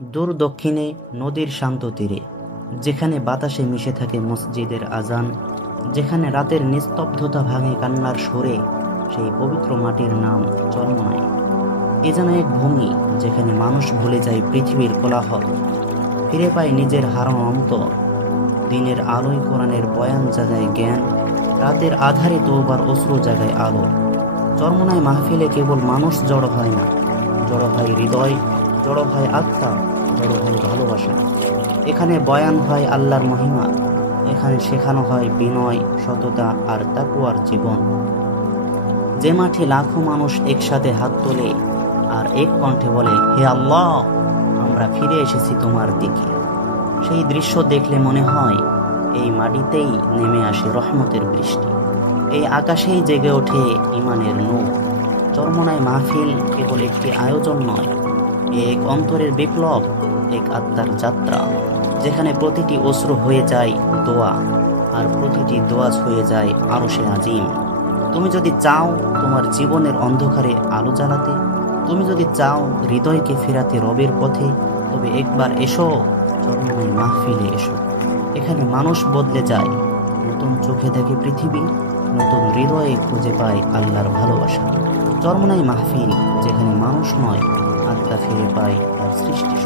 দূর দক্ষিণে নদীর শান্ত তীরে, যেখানে বাতাসে মিশে থাকে মসজিদের আজান, যেখানে রাতের নিস্তব্ধতা ভাঙে কান্নার সুরে, সেই পবিত্র মাটির নাম চরমনাই। এ যেন এক ভূমি যেখানে মানুষ ভুলে যায় পৃথিবীর কোলাহল, ফিরে পায় নিজের হারানো অন্তর। দিনের আলোয় কোরআনের বয়ান জাগায় জ্ঞান, রাতের আধারে তওবার অশ্রু জাগায় আলো। চরমনায় মাহফিলে কেবল মানুষ জড়ো হয় না, জড়ো হয় হৃদয়, জড়ো হয় আত্মা, জড়ো হয় ভালোবাসা। এখানে বয়ান হয় আল্লাহর মহিমা, এখানে শেখানো হয় বিনয়, সততা আর তাকওয়ার জীবন। যে মাঠে লাখো মানুষ একসাথে হাত তোলে আর এক কণ্ঠে বলে, হে আল্লাহ, আমরা ফিরে এসেছি তোমার দিকে। সেই দৃশ্য দেখলে মনে হয় এই মাটিতেই নেমে আসে রহমতের বৃষ্টি, এই আকাশেই জেগে ওঠে ইমানের নূর। চরমনায় মাহফিল কেবল একটি আয়োজন নয়, এক অন্তরের বিপ্লব, এক আত্মার যাত্রা, যেখানে প্রতিটি অশ্রু হয়ে যায় দোয়া, আর প্রতিটি দোয়া হয়ে যায় আরশে আজিম। তুমি যদি চাও তোমার জীবনের অন্ধকারে আলো জ্বালাতে, তুমি যদি চাও হৃদয়কে ফেরাতে রবের পথে, তবে একবার এসো, চরমনায় মাহফিলে এসো। এখানে মানুষ বদলে যায়, নতুন চোখে দেখে পৃথিবী, নতুন হৃদয়ে খুঁজে পায় আল্লাহর ভালোবাসা। চরমনাই মাহফিল, যেখানে মানুষ নয়, আত্মা ফিরে পায় তার সৃষ্টি।